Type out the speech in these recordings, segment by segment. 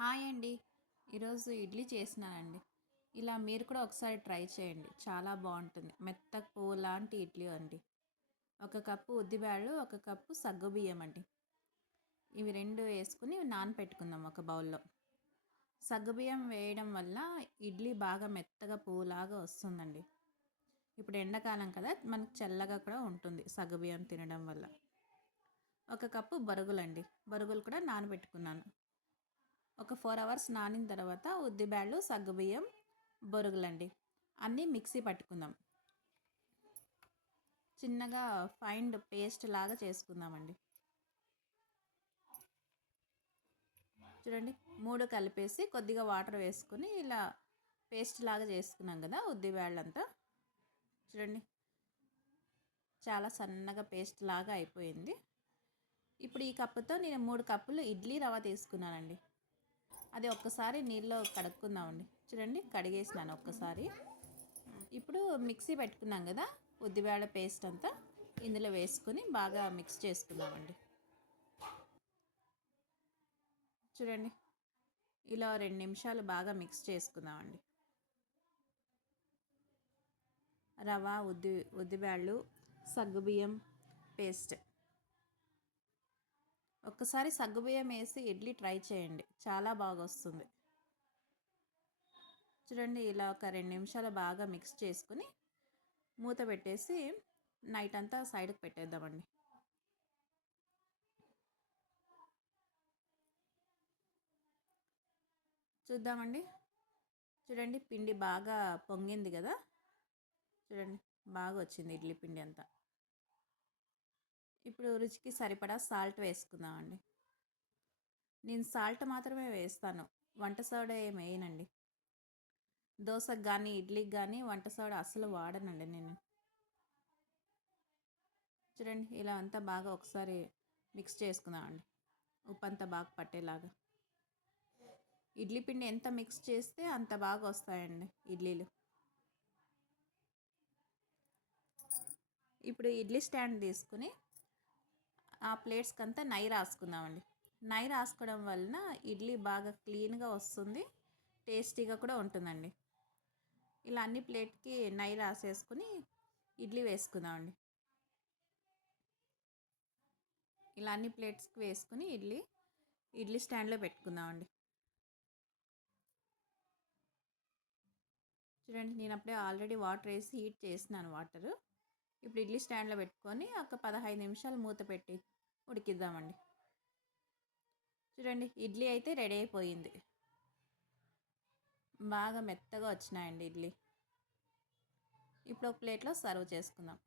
Hi అండి. ఈరోజు ఇడ్లీ చేసినానండి. ఇలా మీరు కూడా ఒకసారి ట్రై చేయండి. చాలా బాగుంటుంది. మెత్త పువ్వు లాంటి ఇడ్లీ అండి. ఒక కప్పు ఉద్దిబ్యాళ్ళు ఒక కప్పు సగ్గుబియ్యం అండి. ఇవి రెండు వేసుకుని నానపెట్టుకుందాం ఒక బౌల్లో. సగ్గుబియ్యం వేయడం వల్ల ఇడ్లీ బాగా మెత్తగా పువ్వులాగా వస్తుందండి. ఇప్పుడు ఎండాకాలం కదా మనకు చల్లగా కూడా ఉంటుంది సగ్గుబియ్యం తినడం వల్ల. ఒక కప్పు బరుగులండి. బరుగులు కూడా నానబెట్టుకున్నాను. ఒక ఫోర్ అవర్స్ నానిన తర్వాత ఉద్దిబ్యాళ్ళు సగ్గుబియ్యం బొరుగులండి. అన్నీ మిక్సీ పట్టుకుందాం. చిన్నగా ఫైండ్ పేస్ట్ లాగా చేసుకుందామండి. చూడండి మూడు కలిపేసి కొద్దిగా వాటర్ వేసుకుని ఇలా పేస్ట్ లాగా చేసుకున్నాం కదా ఉద్దిబ్యాళ్ళంతా చూడండి చాలా సన్నగా పేస్ట్ లాగా అయిపోయింది. ఇప్పుడు ఈ కప్పుతో నేను మూడు కప్పులు ఇడ్లీ రవ్వ తీసుకున్నానండి. అది ఒక్కసారి నీళ్ళలో కడుక్కుందామండి. చూడండి కడిగేసినాను ఒక్కసారి. ఇప్పుడు మిక్సీ పెట్టుకున్నాం కదా ఉద్దిబేడ పేస్ట్ అంతా ఇందులో వేసుకొని బాగా మిక్స్ చేసుకుందామండి. చూడండి ఇలా రెండు నిమిషాలు బాగా మిక్స్ చేసుకుందామండి. రవ ఉద్ది ఉద్దిబేళ్ళు సగ్గుబియ్యం పేస్ట్. ఒక్కసారి సగ్గుబియ్యం వేసి ఇడ్లీ ట్రై చేయండి. చాలా బాగా వస్తుంది చూడండి ఇలా ఒక రెండు నిమిషాలు బాగా మిక్స్ చేసుకుని మూత పెట్టేసి నైట్ అంతా సైడ్కి పెట్టేద్దామండి. చూద్దామండి. చూడండి పిండి బాగా పొంగింది కదా? చూడండి బాగా వచ్చింది ఇడ్లీ పిండి అంతా. ఇప్పుడు రుచికి సరిపడా సాల్ట్ వేసుకుందామండి. నేను సాల్ట్ మాత్రమే వేస్తాను. వంట సోడా ఏం వేయనండి. దోశకు కానీ ఇడ్లీకి కానీ వంట సోడా అసలు వాడనండి నేను. చూడండి ఇలా అంతా బాగా ఒకసారి మిక్స్ చేసుకుందామండి. ఉప్పు అంతా బాగా పట్టేలాగా. ఇడ్లీ పిండి ఎంత మిక్స్ చేస్తే అంత బాగా వస్తాయండి ఇడ్లీలు. ఇప్పుడు ఇడ్లీ స్టాండ్ తీసుకుని ఆ ప్లేట్స్కి అంతా నై రాసుకుందామండి. నై రాసుకోవడం వలన ఇడ్లీ బాగా క్లీన్గా వస్తుంది టేస్టీగా కూడా ఉంటుందండి. ఇలా అన్ని ప్లేట్కి నై రాసేసుకుని ఇడ్లీ వేసుకుందామండి. ఇలా అన్ని ప్లేట్స్కి వేసుకుని ఇడ్లీ ఇడ్లీ స్టాండ్లో పెట్టుకుందామండి. చూడండి నేను అప్పుడే ఆల్రెడీ వాటర్ వేసి హీట్ చేసినాను వాటర్. ఇప్పుడు ఇడ్లీ స్టాండ్లో పెట్టుకొని ఒక పదహైదు నిమిషాలు మూత పెట్టి ఉడికిద్దామండి. చూడండి ఇడ్లీ అయితే రెడీ అయిపోయింది. బాగా మెత్తగా వచ్చినాయండి ఇడ్లీ. ఇప్పుడు ఒక ప్లేట్లో సర్వ్ చేసుకుందాం.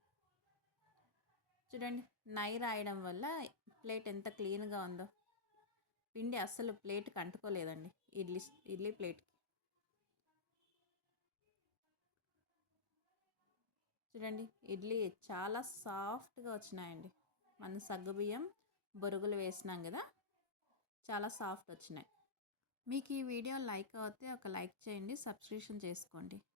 చూడండి నై రాయడం వల్ల ప్లేట్ ఎంత క్లీన్గా ఉందో. పిండి అస్సలు ప్లేట్కి అంటుకోలేదండి ఇడ్లీ ఇడ్లీ ప్లేట్కి. చూడండి ఇడ్లీ చాలా సాఫ్ట్గా వచ్చినాయండి. మనం సగ్గుబియ్యం బొరుగులు వేసినాం కదా చాలా సాఫ్ట్ వచ్చినాయి. మీకు ఈ వీడియో లైక్ అవుతే ఒక లైక్ చేయండి సబ్స్క్రిప్షన్ చేసుకోండి.